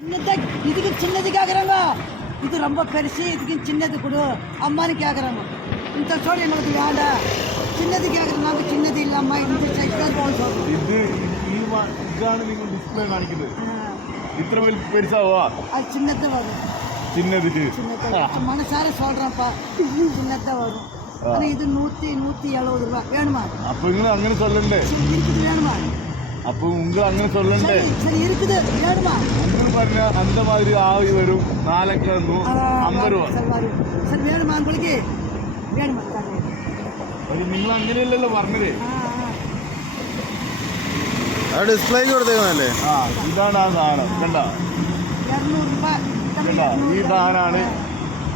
சின்னத்தை இதுக்கு சின்னது கேட்குறாங்க இது ரொம்ப பெருசு இதுக்கு சின்னது கொடு. அம்மானு கேட்குறாங்க இந்த சோடு எங்களுக்கு வேண்டாம். சின்னது கேட்குறது நாங்கள் சின்னது இல்லாமல் இந்த சைஸ் தான் போகணும் இது இதான நீங்கள் டிஸ்பிளே காணிக்கிறது இத்தனை பெருசாவா அது சின்னத்தை வரும். சின்னதுக்கு. மனசார சொல்கிறேன்ப்பா சின்னத்தை வரும். ஆனால் இது நூற்றி நூற்றி எழுபது ரூபா. வேணுமா? அப்போ இங்கே அங்கே சொல்லுங்க. வேணுமா? அப்போ உங்களை அங்கே சொல்லுங்க. சரி இருக்குது. வேணுமா? പറഞ്ഞ അന്ത മാതിരി ആവി വരും നാലൊക്കെ വന്നു അമ്പത് രൂപ നിങ്ങൾ അങ്ങനെയല്ലല്ലോ പറഞ്ഞത് ആ ഡിസ്പ്ലേക്ക് കൊടുത്തേക്കുന്നല്ലേ ആ ഇതാണ് ആ സാധനം കണ്ട കണ്ട ഈ സാധനമാണ്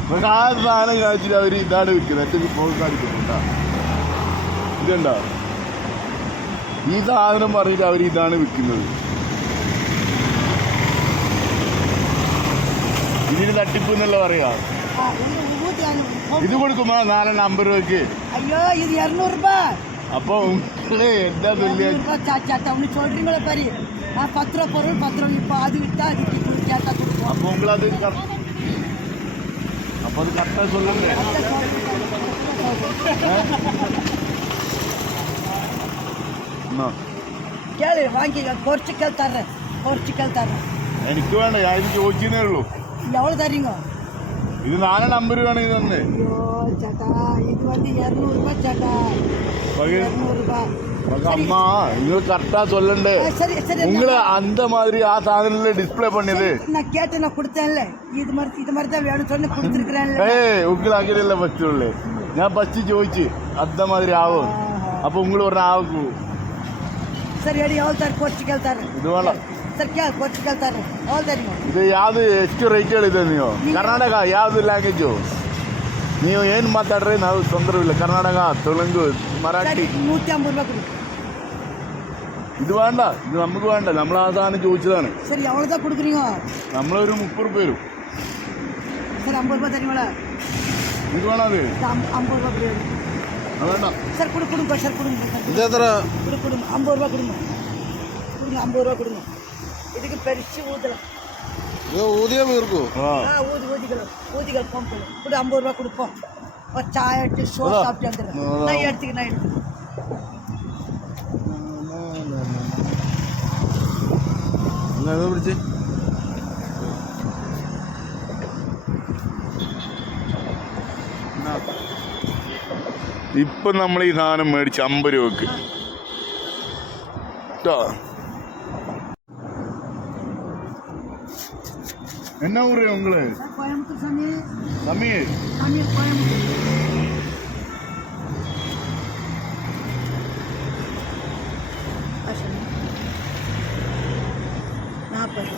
പക്ഷെ ആ സാധനം കാണിച്ചിട്ട് അവർ ഇതാണ് വിൽക്കുന്നത് എന്നിട്ട് ഫോൺ കാണിക്കുന്നുണ്ട ഇതുണ്ടോ ഈ സാധനം പറഞ്ഞിട്ട് അവർ ഇതാണ് വിൽക്കുന്നത് ഇതിന് തട്ടിപ്പ് എന്നല്ല പറയാ ஆ, இது ஊற்றி அனுப்பு. ഇത് കൊടുക്കുമ്പോ നാലെണ്ണം അമ്പത് രൂപയ്ക്ക് ஐயோ இது இரநூறுபா അപ്പൊ ഉങ്ങള് എന്താ തുല്യ இரநூறுபா சாச்சாட்டா ஒன்று சொல்கிறீங்களே பாரு நான் பத்து ரூபா பொருள் பத்து ரூபா இப்போ அது விட்டா அதுக்கு இப்படி கேட்டா கொடுப்போம் അപ്പൊ ഉങ്ങളത് കറ- അപ്പൊ അത് കറക്റ്റാ ചൊല്ലണ്ടേ എന്നാ கேளு வாங்கி குறைச்சிக்கல் தர்றேன் குறைச்சிக்கல் தர்றேன் എനിക്ക് വേണ്ട ഞാൻ ഇത് ചോദിക്കുന്നേ ഉള്ളൂ ఎవరు ధరింగో ఇది నాన్న నంబర్ అనేది ఉంది అయ్యో జట ఇది வந்து 200 రూపాయలు జట அம்மா உங்களுக்கு கரெக்டா சொல்லுண்டு உங்களை அந்த மாதிரி ஆ சாதனில டிஸ்பிளே பண்ணுது நான் கேட்டு நான் கொடுத்தேன்ல இது மாதிரி இது மாதிரி தான் வேணும் சொல்லி கொடுத்துருக்கிறேன் ஏய் உங்களை அங்கே இல்லை ஃபஸ்ட்டு உள்ள நான் ஃபஸ்ட்டு ஜோதிச்சு அந்த மாதிரி ஆகும் அப்போ உங்களுக்கு ஒரு ஆகும் சரி அடி எவ்வளோ தர குறைச்சிக்கல் தரேன் இதுவாலாம் ಇದು ಯಾವುದು ಎಷ್ಟು ರೈಟ್ ಹೇಳಿದೆ ನೀವು ಕರ್ನಾಟಕ ಯಾವುದು ಲ್ಯಾಂಗ್ವೇಜು ನೀವು ಏನು ಮಾತಾಡ್ರಿ ನಾವು ತೊಂದರೆ ಇಲ್ಲ ಕರ್ನಾಟಕ ತೆಲುಗು മറാഠി. ഇത് വേണ്ട. ഇത് നമുക്ക് വേണ്ട. നമ്മൾ ആ സാധനം ചോദിച്ചതാണ്. നമ്മളൊരു മുപ്പത് റുപ്യ വരും ഇത് വേണം അത്? വേണ്ട. ഇതെത്ര അമ്പത് രൂപ കൊടുങ്ങ അമ്പത് രൂപ കൊടുങ്ങ എത്ര கொடு கொடுங்க ஐம்பது ரூபா கொடுங்க கொடுங்க ஐம்பது ரூபா கொடுங்க இதுக்கு பெருசு ஊற்றலாம் ഇത് ഊതിയ വീർക്കൂ ആ ஆ ஊதி ஊதிக்கலாம் ஊதிகள் பம்பு கொடு ஐம்பது ரூபா கொடுப்போம் ஒரு சாய் எடுத்து ஷோ அதான். சாப்பிட்டு வந்துடுறேன் அதான். நான் எடுத்துக்க நான் எடுத்துக்க എന്നാ പിടിച്ച് ഇപ്പൊ നമ്മൾ ഈ സാധനം മേടിച്ച് അമ്പത് രൂപക്ക് ട്ടോ. என்ன ஊர் உங்களுக்கு கோயம்புத்தூர் சாமி. சாமி. சாமி கோயம்புத்தூர். நாற்பது.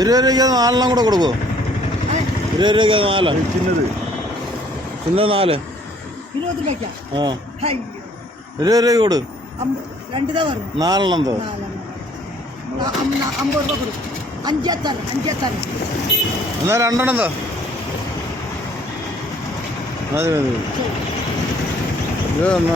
இருபது ரூபாய்க்கு ஆள்லாம் கூட கொடுக்கும். ഇരുപത് രൂപയ്ക്ക് അത് നാലോ. ചിന്നത് ചിന്ന നാല്. ഇരുപത് രൂപയ്ക്കാ ആ. അയ്യോ ഇരുപത് രൂപ കൊടു. വരും നാലെണ്ണം തോ. അമ്പത് രൂപ കൊടുക്കും. അഞ്ചേത്താൽ അഞ്ചേത്താൽ എന്നാ രണ്ടെണ്ണം തോ. മതി മതി ഇരുപതെണ്ണ